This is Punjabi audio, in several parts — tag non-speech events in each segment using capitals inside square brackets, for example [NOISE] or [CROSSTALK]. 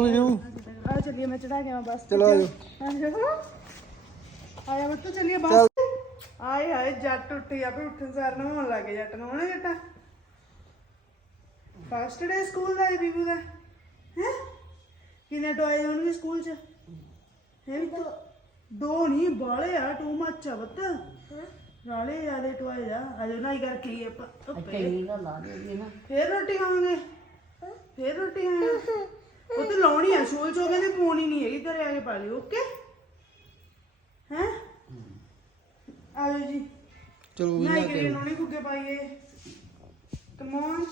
ਵੀ ਨੂੰ ਆ ਚੱਲੀਏ ਮੈਂ ਚੜਾ ਕੇ ਆਵਾਂ ਬਸ। ਚਲੋ ਆਜੋ। ਆਇਆ ਬੱਤੋ ਚੱਲੀਏ ਬਸ। ਆਏ ਹਾਏ ਜੱਟ ਉੱਠੀ ਆ ਵੀ ਉੱਠਣ ਸਾਰ ਨੂੰ ਹੋਣ ਲੱਗੇ ਜੱਟ ਨੂੰ ਹੋਣਾ ਜੱਟਾ। ਫਸਟ ਡੇ ਸਕੂਲ ਦਾ ਬੀਬੂ ਦਾ। ਹੈ? ਕਿੰਨੇ ਟੋਏ ਹੋਣਗੇ ਸਕੂਲ ਚ? ਹੈ ਵੀ ਤਾਂ ਦੋ ਨਹੀਂ ਬਾਲੇ ਆ ਟੂ ਮੱਚ ਆ ਬੱਤ। ਨਾਲੇ ਜਿਆਦੇ ਟੋਏ ਆ। ਅਜੇ ਨਾ ਹੀ ਕਰਕੇ ਹੀ ਆਪਾਂ ਧੁੱਪੇ। ਫੇਰ ਰੋਟੀ ਖਾਵਾਂਗੇ। ਫੇਰ ਰੋਟੀ ਖਾਵਾਂਗੇ। ਉਹ ਤੇ ਲਾਉਣੀ ਆ ਸ਼ੋਲ ਚੋ ਕਹਿੰਦੇ ਪਾਉਣੀ ਨਹੀਂ ਹੈਗੀ ਘਰੇ ਆ ਕੇ ਪਾ ਲਿਓ ਓਕੇ ਹੈ? ਆਜੋ ਜੀ। ਚਲੋ ਵੀ ਨਾ ਨਾ ਕਿ ਲਾਉਣੀ ਕੁੱਗੇ ਪਾਈਏ। ਕਮ ਔਨ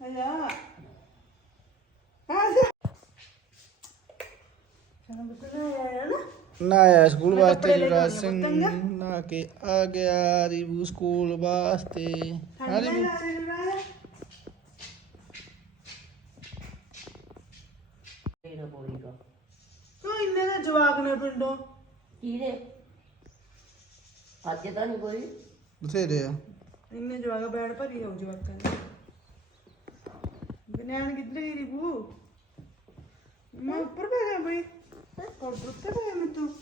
ਆਜਾ। ਆਜਾ। ਚਲੋ ਬਤਨਾ ਆਇਆ ਨਾ। ਨਾ ਆਇਆ ਸਕੂਲ ਮੈਂ ਵਾਸਤੇ ਕੱਪੜੇ ਲੈ ਯੁਵਰਾਜ ਕੇ ਸਿੰਘ ਆਉਂਦੀ ਹਾਂ, ਨਾ ਕੇ ਆ ਗਿਆ ਰਿਵੂ ਸਕੂਲ ਵਾਸਤੇ। ਹਾਂ ਠੰਡ ਰਿਵੂ ਲਾ ਦੇ ਨਾ ਤੂੰ ਇੰਨੇ ਦਾ ਜਵਾਕ ਨੇ ਪਿੰਡੋਂ। ਕੀਰੇ ਅੱਜ ਤਾਂ ਨਹੀਂ ਕੋਈ। ਬਥੇਰੇ ਆ। ਇੰਨੇ ਜਵਾਕ ਬੈਠ ਭਰੀ ਹੋ ਜਵਾਕਾਂ ਦੀ। ਬਨਿਆਣ ਕਿੱਧਰ ਗਈ ਰਿਬੂ ਮੈਂ ਉੱਪਰ ਬੈ ਗਿਆ ਬਈ। ਕੋਲ ਉੱਤੇ ਬੈ ਗਿਆ ਮੈਂ ਤੂੰ।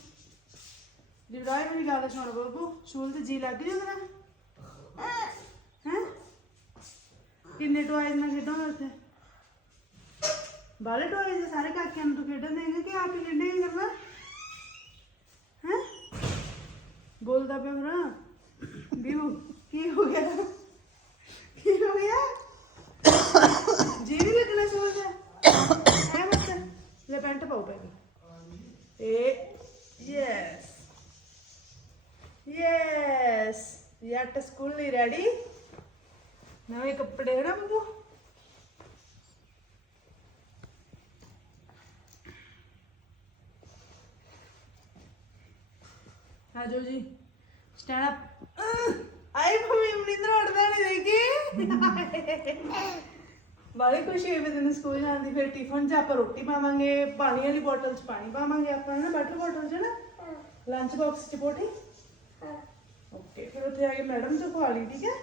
ਜਿਵਰਾਈ ਮੇਰੀ ਗੱਲ ਸੁਣ ਬਾਬੂ ਸ਼ੂਲ ਤੇ ਜੀ ਲੱਗ ਜਾਂਦਾ ਨਾ ਹੈ? ਕਿੰਨੇ ਟੋਇਜ਼ ਨਾਲ ਖੇਡਾਂਗੇ ਉੱਥੇ ਬਾਲੇ ਟੋਇਜ਼ ਦੇ ਸਾਰੇ ਕਾਕਿਆਂ ਨੂੰ ਤੂੰ ਖੇਡਣ ਦੇਂਗੇ ਕਿ ਆਪ ਹੀ ਖੇਡੇਂਗੇ ਕਰਨਾ? ਹੈ? ਬੋਲਦਾ ਪਿਆ ਭਰਾ ਬੀਬੂ, ਕੀ ਹੋ ਗਿਆ? ਕੀ ਹੋ ਗਿਆ? ਜੀ ਨਹੀਂ ਲੱਗਣਾ ਸੋਚ ਐ ਮਤ ਲੈ ਪੈਂਟ ਪਾਓ ਪਹਿਲੇ ਇਹ ਯੈਸ। ਯੈਸ। ਯਾਟ ਸਕੂਲ ਲਈ ਰੈਡੀ। ਨਵੇਂ ਕੱਪੜੇ ਨਾ ਬੱਬੂ ਆਜੋ ਜੀ। ਸਟੈਂਡ ਅਪ ਆਈ ਭੂਮੀ ਮਨਿੰਦਰ ਉੱਠਦਾ ਨਹੀਂ ਦੇਖੀ ਬਾਲੀ ਖੁਸ਼ੀ ਹੋਈ ਵੀ ਤੈਨੂੰ ਸਕੂਲ ਜਾਣ ਦੀ। ਫਿਰ ਟਿਫਨ 'ਚ ਆਪਾਂ ਰੋਟੀ ਪਾਵਾਂਗੇ। ਪਾਣੀ ਵਾਲੀ ਬੋਟਲ 'ਚ ਪਾਣੀ ਪਾਵਾਂਗੇ ਆਪਾਂ ਨਾ ਵਾਟਰ ਬੋਟਲ 'ਚ ਨਾ ਲੰਚ ਬਾਕਸ 'ਚ ਪੋਟੀ ਓਕੇ ਫਿਰ ਉੱਥੇ ਆ ਕੇ ਮੈਡਮ ਤੋਂ ਖਵਾ ਲਈ ਠੀਕ ਹੈ?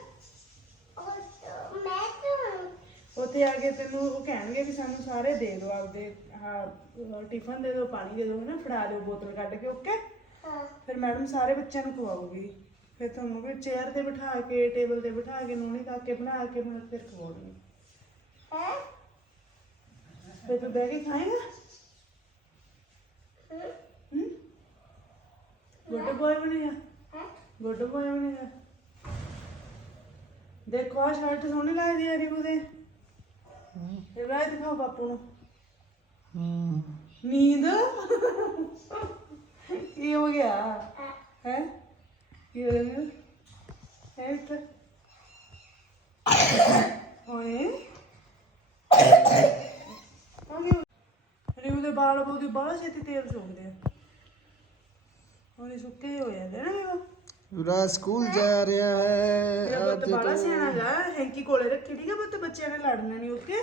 ਉੱਥੇ ਆ ਕੇ ਤੈਨੂੰ ਉਹ ਕਹਿਣਗੇ ਵੀ ਸਾਨੂੰ ਸਾਰੇ ਦੇ ਦਿਓ ਆਪਦੇ ਹਾਂ ਟਿਫਨ ਦੇ ਦਿਓ ਪਾਣੀ ਦੇ ਦਿਓ ਹਨਾ? ਫੜਾ ਦਿਓ ਬੋਤਲ ਕੱਢ ਕੇ ਓਕੇ ਫਿਰ ਮੈਡਮ ਸਾਰੇ ਬੱਚਿਆਂ ਨੂੰ ਖਵਾਉਗੀ। ਫਿਰ ਤੁਹਾਨੂੰ ਵੀ ਚੇਅਰ ਤੇ ਬਿਠਾ ਕੇ ਟੇਬਲ ਤੇ ਬਿਠਾ ਕੇ ਨੂਣੀ ਕਾਕੇ ਬਣਾ ਕੇ ਹੁਣ ਫਿਰ ਖਵਾਉਣੀ। ਫਿਰ ਤੂੰ ਬਹਿ ਕੇ ਖਾਏਗਾ? ਹੂੰ। ਗੁੱਡ ਬॉय ਬਣੇਗਾ ਗੁੱਡ ਬॉय ਬਣੇਗਾ ਦੇਖੋ ਆ ਸ਼ਰਟ ਸੋਹਣੀ ਲੱਗਦੀ ਹੈ ਰਿਬੂ ਦੇ। ਇਹ ਰਾਇ ਦਿਖਾਓ ਬਾਪੂ ਨੂੰ। ਹੂੰ। ਨੀਂਦ? ਕੀ ਹੋ ਗਿਆ? ਹੈ? ਕੀ ਹੋ ਗਿਆ? ਹੈ? ਇੱਥੇ ਓਏ ਰਿਵ ਦੇ ਬਾਲ ਬਹੁਤੀ ਬਾਹਲਾ ਛੇਤੀ ਤੇਲ ਚੋਂਦੇ ਆ। ਉਹਨੇ ਸੁੱਕੇ ਹੋ ਜਾਂਦੇ ਨਾ ਰਿਵ ਯੁਵਰਾਜ ਸਕੂਲ ਜਾ ਰਿਹਾ ਹੈ। ਬੱਤ ਅੱਜ ਬਾਲਾ ਸਿਆਣਾ ਗਾ ਹੈਂਕੀ ਕੋਲੇ ਰੱਖੀ ਠੀਕ ਹੈ ਬੱਤ ਬੱਚਿਆਂ ਨੇ ਲੜਨਾ ਨਹੀਂ ਓਕੇ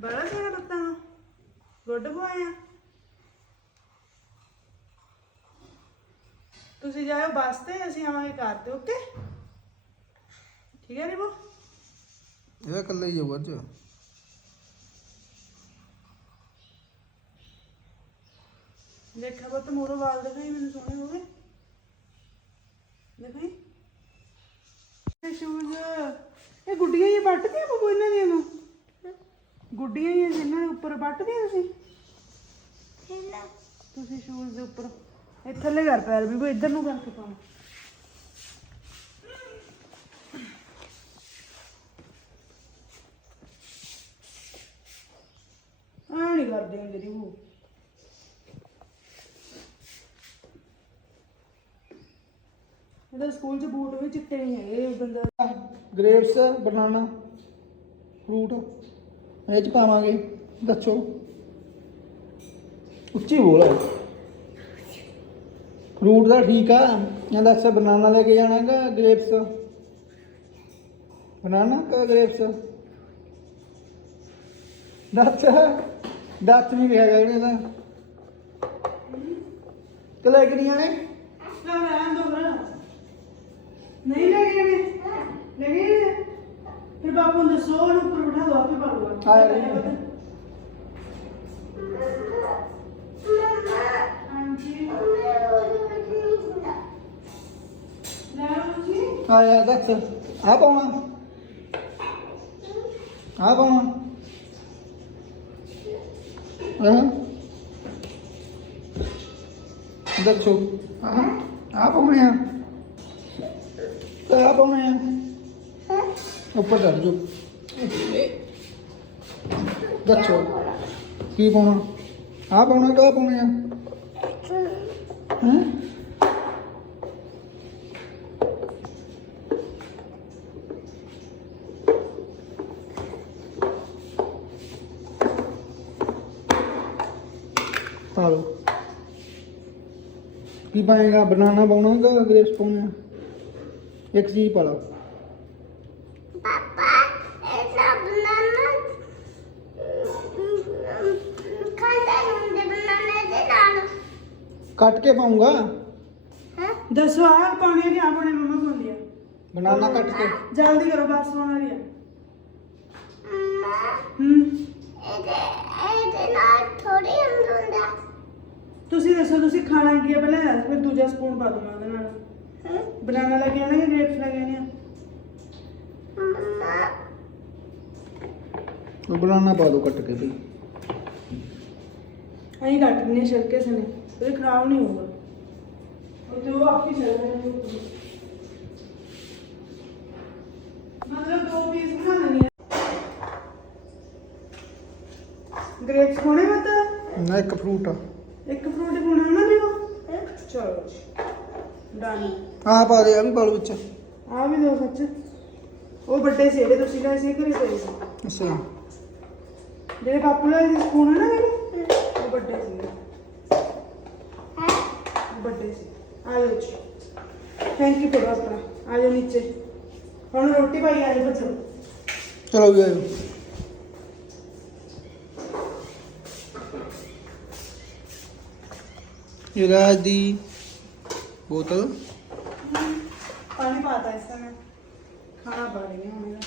ਬਾਲਾ ਸਿਆਣਾ ਬੱਤਾਂ ਗੁੱਡ ਬੋਏ ਆ। ਤੁਸੀਂ ਜਾਇਓ ਬੱਸ ਤੇ ਅਸੀਂ ਆਵਾਂਗੇ ਕਾਰ ਤੇ ਓਕੇ ਠੀਕ ਹੈ ਰਿਬੋ? ਇਹਦਾ ਇਕੱਲਾ ਹੀ ਜਾਊ ਅੱਜ। ਦੇਖਾ ਬੱਤ ਮੂਰੋ ਵਾਲ ਦਿਖਾਈ ਮੈਨੂੰ ਸੋਹਣੇ ਹੋ ਗਏ। ਦਿਖਾਈ? ਇਹ ਸ਼ੂਜ਼ ਇਹ ਗੁੱਡੀਆਂ ਹੀ ਵੱਟਦੀਆਂ ਬਬੂ ਇਹਨਾਂ ਦੀਆਂ ਨੂੰ? ਗੁੱਡੀਆਂ ਹੀ ਜਿਨ੍ਹਾਂ ਦੇ ਉੱਪਰ ਵੱਟਦੀਆਂ ਤੁਸੀਂ? ਤੁਸੀਂ ਸ਼ੂਜ਼ ਦੇ ਉੱਪਰ। ਇਹ ਥੱਲੇ ਕਰ ਪੈਰ ਵੀ ਇੱਧਰ ਨੂੰ ਕਰਕੇ ਪਾਉਂ ਆ ਨਹੀਂ ਕਰਦੇ ਹੁੰਦੇ ਦੀ ਉਹ ਇਹਦਾ ਸਕੂਲ ਚ ਬੂਟ ਵੀ ਚਿੱਟੇ ਨਹੀਂ ਹੈਗੇ, ਇਹ ਬੰਦਾ ਗ੍ਰੇਪਸ, ਬਨਾਨਾ, ਫਰੂਟ, ਇਹ ਚ ਪਾਵਾਂਗੇ, ਦੱਸੋ। ਉੱਚੀ ਬੋਲ ਫਰੂਟ ਦਾ ਠੀਕ ਆ। ਮੈਂ ਦੱਸਿਆ ਬਨਾਨਾ ਲੈ ਕੇ ਜਾਣਾ ਹੈਗਾ ਗ੍ਰੇਪਸ ਬਨਾਨਾ ਕਾ ਗ੍ਰੇਪਸ ਦੱਸ ਦੱਸ ਨਹੀਂ ਰਿਹਾ ਗਾਣੇ ਦਾ ਕਿ ਲੈ ਕੇ ਨਹੀਂ ਆਣੇ ਨਾ ਰਹਿਣ ਦੋ ਨਾ ਨਹੀਂ ਲੈ ਕੇ ਆਣੇ ਲੈ ਕੇ ਆਣੇ ਫਿਰ ਬਾਪੂ ਨੂੰ ਦੱਸੋ ਉਹਨੂੰ ਉੱਪਰ ਬਿਠਾ ਦੋ ਆਪੇ ਪਾ ਲੂਗਾ ਆਇਆ ਨਹੀਂ ਹਾਂਜੀ। ਆ ਦੱਸ। ਆ ਪਾਉਣਾ। ਆ ਪਾਉਣਾ। ਹਾਂ ਦੱਸੋ। ਆ ਆ ਪਾਉਣੇ ਆ। ਤੇ ਆ ਪਾਉਣੇ ਆ। ਉੱਪਰ ਚੜ ਜੋ ਦੱਸੋ। ਕੀ ਪਾਉਣਾ? ਆ ਪਾਉਣਾ ਕਿ ਆ ਪਾਉਣੇ ਆ? ਹੈਂ? ਪਾ ਲਓ ਕੀ ਪਾਏਗਾ ਬਨਾਨਾ ਪਾਉਣਾ ਕਿ ਗ੍ਰੇਪਸ ਪਾਉਣੇ ਆ ਇੱਕ ਚੀਜ਼ ਪਾ ਲਓ ਪਾਪਾ ਐਸਾ ਬਨਾਨਾ ਖਾਂਦਾ ਹੁੰਦੇ ਬਨਾਨੇ ਦੇ ਨਾਲ ਕੱਟ ਕੇ ਪਾਉਂਗਾ ਹੈ ਦੱਸੋ ਆਹ ਪਾਉਣੀ ਆ ਕਿ ਆ ਪਾਉਣੀ ਮੰਮਾ ਪਾਉਂਦੀ ਆ ਬਨਾਨਾ ਕੱਟ ਕੇ ਜਲਦੀ ਕਰੋ ਬਸ ਪਾਉਣ ਵਾਲੀ ਆ ਮਾਂ ਹੂੰ ਇਹਦੇ ਇਹਦੇ ਨਾਲ ਥੋੜੀ ਹੁੰਦਾ ਤੁਸੀਂ ਦੱਸੋ ਤੁਸੀਂ ਖਾਣਾ ਕੀ ਆ ਪਹਿਲਾਂ? ਫਿਰ ਦੂਜਾ ਸਪੂਨ ਪਾ ਦੂੰਗਾ ਉਹਦੇ ਨਾਲ। ਹੈ? ਬਨਾਨਾ ਲੈ ਕੇ ਆਣਾ ਕਿ ਗ੍ਰੇਪਸ ਲੈ ਕੇ ਆਣੇ ਆ ਮਮਾ ਬਨਾਨਾ ਪਾ ਦਿਓ ਕੱਟ ਕੇ ਵੀ ਅਸੀਂ ਕੱਟ ਦਿੰਦੇ ਛਿਲਕੇ ਸਨੇ ਇਹ ਖਰਾਬ ਨਹੀਂ ਹੋਊਗਾ। ਉਹ ਤੇ ਉਹ ਆਪੀ ਚੱਲ ਰਹੇ ਨੇ ਮਤਲਬ ਦੋ ਪੀਸ ਬਣਾ ਲੈਣੀ ਗ੍ਰੇਪਸ ਹੋਣੇ ਮਤ ਨਾ ਇੱਕ ਫਰੂਟ ਆ ਇੱਕ ਫਰੂਟ ਪਾਉਣਾ ਨਾ ਵੀ ਉਹ ਚਲੋ ਡਨ ਆਹ ਪਾ ਦੇ ਆ ਵੀ ਪਾ ਲਓ ਵਿੱਚ। ਆ ਵੀ ਦੋ ਸੱਚ। ਉਹ ਵੱਡੇ ਸੀ ਜਿਹੜੇ ਤੁਸੀਂ ਲੈ ਸੀ ਘਰੇ ਪਏ ਸੀ। ਅੱਛਾ। ਜਿਹੜੇ ਪਾਪੂ ਲੈ ਸੀ ਹੈ ਨਾ ਜਿਹੜੇ ਉਹ ਵੱਡੇ ਸੀ। ਵੱਡੇ ਸੀ। ਆ ਜਾਓ ਜੀ। ਥੈਂਕ ਯੂ ਤੁਹਾਡਾ ਆਪਣਾ। ਆ ਜਾਓ ਨੀਚੇ। ਹੁਣ ਰੋਟੀ ਪਾਈ ਆ ਜਾਓ ਬੱਚੋ ਚਲੋ ਵੀ ਆਇਓ ਇਹ ਰਾਜ ਦੀ ਬੋਤਲ। ਪਾਣੀ ਪਾਤਾ ਇਸ ਸਮੇਂ। ਖਾਣਾ ਪਾ ਰਹੀ ਹਾਂ ਹੁਣ ਇਹਦਾ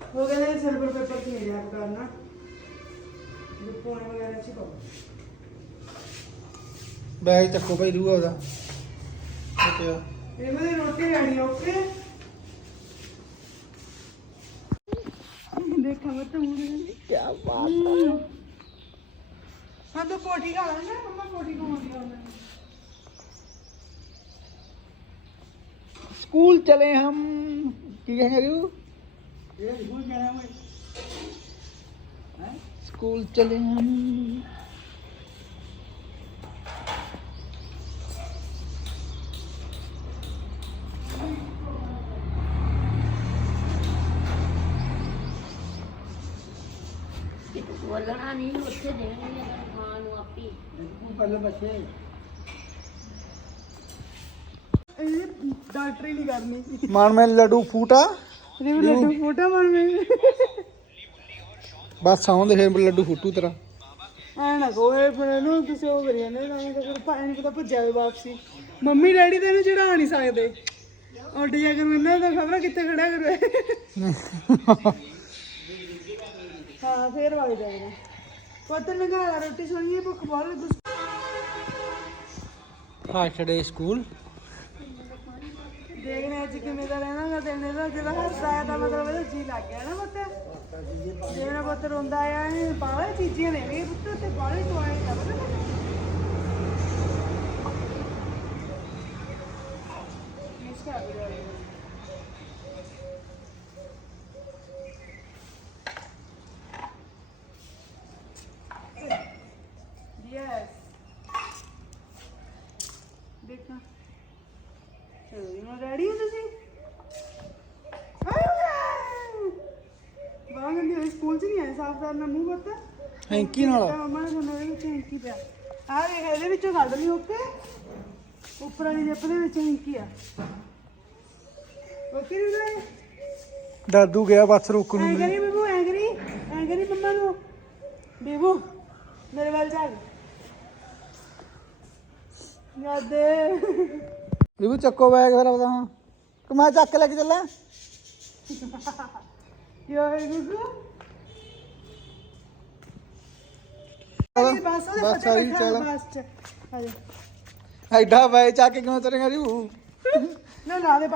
ਹੋ ਗਿਆ ਨਾ ਸਿਲਵਰ ਪੇਪਰ ਚ ਮੇਰੇ ਆਪ ਕਰਨਾ। ਜੋ ਪੋਣੇ ਵਗੈਰਾ ਚ ਪਾਓ। ਬੈਗ ਚੱਕੋ ਭਾਈ ਰੂਆ ਉਹਦਾ ਓਕੇ ਇਹ ਮੇਰੀ ਰੋਟੀ ਲੈਣੀ ਓਕੇ? ਦੇਖਾ ਮਤ ਮੂਰੇ ਕੀ ਬਾਤ ਹਾਂ। ਤਾਂ ਪੋਟੀ ਖਾ ਲੈਣਾ ਮੰਮਾ ਪੋਟੀ ਖਾਉਂਦੀ ਆ ਉਹਨਾਂ स्कूल चले हम की कहेंगे रू स्कूल चले हम ਬੋਲਣਾ ਨਹੀਂ ਉੱਥੇ ਦੇਣਗੇ ਖਾਣ ਨੂੰ ਆਪੀ ਇਹ ਡਾਕਟਰੀ ਨਹੀਂ ਕਰਨੀ मान में लड्डू फूटा ਰਿਵ ਲੱਡੂ ਫੋਟੋ ਬਣ ਮੈਂ बस आउंदे फिर लड्डू फूटू तेरा ਐ ਨਾ ਕਹੋ ਇਹ ਫਿਰ ਇਹਨੂੰ ਕਿਸੇ ਉਹ ਕਰੀ ਜਾਂਦੇ ਤਾਂ ਤਾਂ ਫਿਰ ਭਾਈ ਨੂੰ ਪਤਾ ਭੱਜਿਆ ਵੇ ਵਾਪਸੀ ਮੰਮੀ ਡੈਡੀ ਤੇ ਇਹਨੂੰ ਚੜਾ ਨਹੀਂ ਸਕਦੇ ਉੱਡ ਜਾ ਕਰ ਇਹਨਾਂ ਦਾ ਖਬਰ ਕਿੱਥੇ ਖੜਾ ਕਰੂ ਇਹ। [LAUGHS] ਹਾਂ ਫੇਰ ਵਗ ਜਾਏਗਾ ਪੁੱਤ ਨਗਾ ਲਾ ਰੋਟੀ ਸੋਣੀਏ ਭੁੱਖ ਬਹੁਤ ਲੱਗੂ। ਹਾਸ਼ ਡੇ ਸਕੂਲ। ਦੇਖਣਾ ਅੱਜ ਕਿਵੇਂ ਦਾ ਰਹਿਣਾ ਗਾ ਤੇਨੇ ਜਿਹੜਾ ਹੱਸਦਾ ਆ ਤਾਂ ਮਤਲਬ ਜੀ ਲੱਗ ਗਿਆ ਨਾ ਪੁੱਤ। ਜਿਹੜਾ ਪੁੱਤ ਰੋਂਦਾ ਆ ਹੈਂਕੀ ਨਾਲ। ਮਾਮਾ ਨੇ ਤੁਹਾਨੂੰ ਇਹਦੇ ਵਿੱਚ ਹੈਂਕੀ ਪਿਆ। ਆ ਵੇਖ ਇਹਦੇ ਵਿੱਚੋਂ ਕੱਢ ਲਈ ਓਕੇ? ਉੱਪਰ ਵਾਲੀ ਜੇਬ ਦੇ ਵਿੱਚ ਹੈਂਕੀ ਆ। ਓਕੇ ਨਾ ਦਾਦੂ ਗਿਆ ਬੱਸ ਰੋਕਣ ਨੂੰ angry Bibu angry angry mumma ਨੂੰ। ਬੀਬੂ ਮੇਰੇ ਵੱਲ ਜਾ ਯਾਦੇ। ਬੀਬੂ ਚੱਕੋ ਬੈਗ ਫਿਰ ਆਉਂਦਾ ਹਾਂ ਕਿ ਮੈਂ ਚੱਕ ਲੈ ਕੇ ਚੱਲਾਂ। ਯੋ ਬੀਬੂ? ਆਈ ਚੱਲ। ਬਾਈ ਚਾ। ਕੇ ਕਿਵੇਂ ਤਰੇਗਾ ਜੀ? ਊ ਨਾ ਦੇ